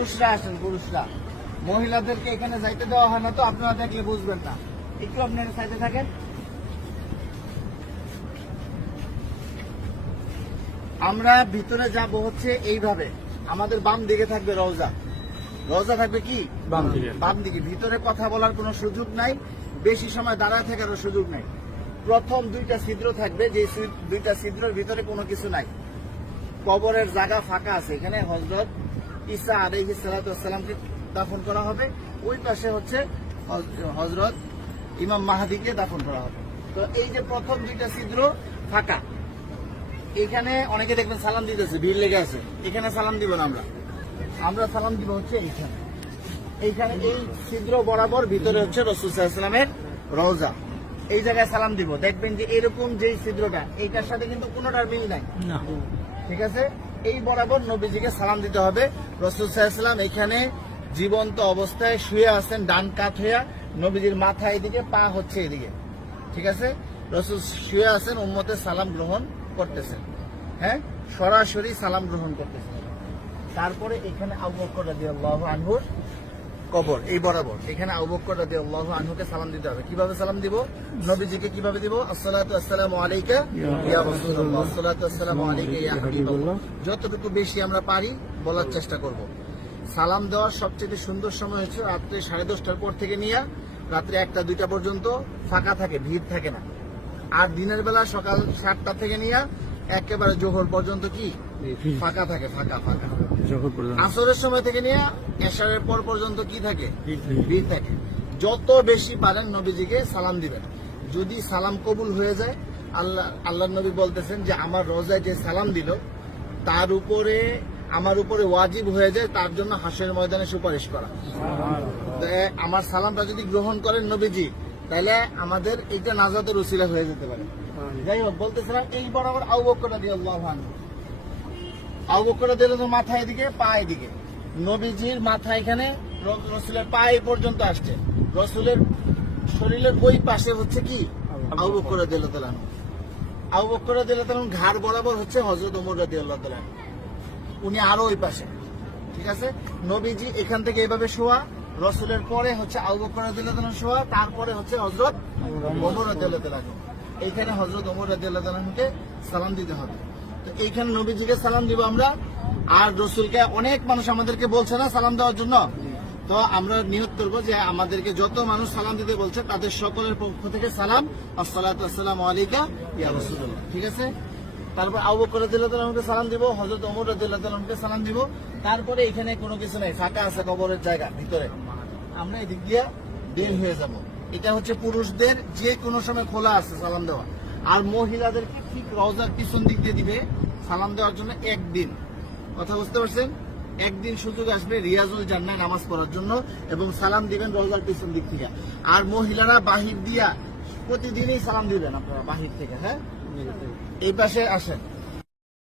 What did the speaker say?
পুরুষরা আসেন, পুরুষরা। মহিলাদেরকে এখানে যাইতে দেওয়া হয় না, তো আপনারা দেখলে বুঝবেন না। একটু আপনারা সাইডে থাকেন। আমরা ভিতরে যাব হচ্ছে এইভাবে। আমাদের বাম দিকে থাকবে রওজা। রওজা থাকবে কি বাম দিকে। ভিতরে কথা বলার কোনো সুযোগ নাই, বেশি সময় দাঁড়ায় থাকারও সুযোগ নাই। প্রথম দুইটা ছিদ্র থাকবে, যে দুইটা ছিদ্রের ভিতরে কোনো কিছু নাই। কবরের জায়গা ফাঁকা আছে। এখানে হযরত ঈসা আলাইহিস সালাতু ওয়াস সালামকে দাফন করা হবে। ওই পাশে হচ্ছে হযরত ইমাম মাহদিকে দাফন করা হবে। তো এই যে প্রথম দুইটা ছিদ্র ফাঁকা, এখানে অনেকে দেখবেন সালাম দিতেছে, ভিড় লেগে আছে। এখানে সালাম দিব না, আমরা সালাম দিব হচ্ছে এইখানে। এইখানে এই ছিদ্র বরাবর ভিতরে হচ্ছে রাসূল সাল্লাল্লাহু আলাইহি ওয়াসাল্লামের রওজা। এই জায়গায় সালাম দিব। দেখবেন যে এরকম যেই ছিদ্রটা, এইটার সাথে কিন্তু কোনোটার মিল নাই, ঠিক আছে? এই বরাবর নবীজিকে সালাম দিতে হবে। রাসূল সাল্লাল্লাহু আলাইহি ওয়াসাল্লাম এখানে জীবন্ত অবস্থায় শুয়ে আছেন, ডান কাত হইয়া। নবীজির মাথা এদিকে, পা হচ্ছে এদিকে, ঠিক আছে? রাসূল শুয়ে আছেন, উম্মতের সালাম গ্রহণ করতেছেন। হ্যাঁ, সরাসরি সালাম গ্রহণ করতেছেন। তারপরে এখানে আবু বকর রাদিয়াল্লাহু আনহুর কবর, এই বরাবর এখানে আবু বকর রাদিয়াল্লাহু আনহুকে সালাম দিতে হবে। কিভাবে সালাম দিব? নবীজিকে কিভাবে দিব? আসসালাতু ওয়াসসালামু আলাইকা ইয়া রাসূলুল্লাহ, আসসালাতু ওয়াসসালামু আলাইকা ইয়া হাবিবাল্লাহ। যতটুকু বেশি আমরা পারি বলার চেষ্টা করব। সালাম দেওয়ার সবচেয়ে সুন্দর সময় হচ্ছে রাত্রে 10:30টার পর থেকে নিয়ে রাত্রে 1টা-2টা পর্যন্ত ফাঁকা থাকে, ভিড় থাকে না। আর দিনের বেলা সকাল 7টা থেকে নিয়ে একেবারে জোহর পর্যন্ত কি ফাঁকা থাকে, ফাঁকা। আসরের সময় থেকে নিয়ে এশারের পর পর্যন্ত কি থাকে? ভিড় থাকে। যত বেশি পারেন নবীজিকে সালাম দিবেন। যদি সালাম কবুল হয়ে যায়, আল্লাহ নবী বলতেছেন যে আমার রওজায় যে সালাম দিল তার উপরে, আমার উপরে ওয়াজিব হয়ে যায় তার জন্য হাসরের ময়দানে সুপারিশ করা। আমার সালামটা যদি গ্রহণ করেন নবীজি, তাহলে আমাদের এইটা নাজাতের উসিলা হয়ে যেতে পারে। যাই হোক, বলতেছিলাম এই বরাবর আবু বকর রাদিয়াল্লাহু আনহু। আবু বকর রাদিয়াল্লাহু আনহু মাথা এদিকে, পা এদিকে। নবীজির মাথা এখানে, রাসূলের পা এই পর্যন্ত আসছে। রাসূলের শরীরের ওই পাশে হচ্ছে কি আবু বকর রাদিয়াল্লাহু তাআলা। আবু বকর রাদিয়াল্লাহু তাআলা ঘাড় বরাবর হচ্ছে হযরত ওমর রাদিয়াল্লাহু তাআলা, উনি আরো ওই পাশে, ঠিক আছে? নবীজি এখান থেকে এইভাবে শোয়া, রাসূলের পরে হচ্ছে আবু বকর রাদিয়াল্লাহু তাআলা শোয়া, তারপরে হচ্ছে হযরত ওমর রাদিয়াল্লাহু তাআলা। এইখানে হযরত ওমর রাদিয়াল্লাহু তাআলাকে সালাম দিতে হবে। তো এইখানে নবীজিকে সালাম দিব আমরা। আর রাসূলকে অনেক মানুষ আমাদেরকে বলছে না সালাম দেওয়ার জন্য, তো আমরা নিয়ত করবো যে আমাদেরকে যত মানুষ সালাম দিতে বলছে তাদের সকলের পক্ষ থেকে সালাম, আসসালাতু ওয়াসসালামু আলাইকা ইয়া রাসূলুল্লাহ, ঠিক আছে? তারপর আবু বকর রাদিয়াল্লাহু তাআলাকে সালাম দিব, হযরত ওমর রাদিয়াল্লাহু তাআলাকে সালাম দিব। তারপরে এখানে কোনো কিছু নাই, ফাঁকা আছে কবরের জায়গা ভিতরে। আমরা এদিক দিয়ে বের হয়ে যাব। এটা হচ্ছে পুরুষদের যে কোনো সময় খোলা আছে সালাম দেওয়া। আর মহিলাদেরকে ঠিক রওজার পিছন দিক দিয়ে দিবে সালাম দেওয়ার জন্য একদিন। কথা বুঝতে পারছেন? একদিন সুযোগ আসবে রিয়াজুল জান্নাহ নামাজ পড়ার জন্য, এবং সালাম দিবেন রওজার পিছন দিক থেকে। আর মহিলারা বাহির দিয়া প্রতিদিনই সালাম দিবেন আপনারা বাহির থেকে। হ্যাঁ, এই পাশে আসেন।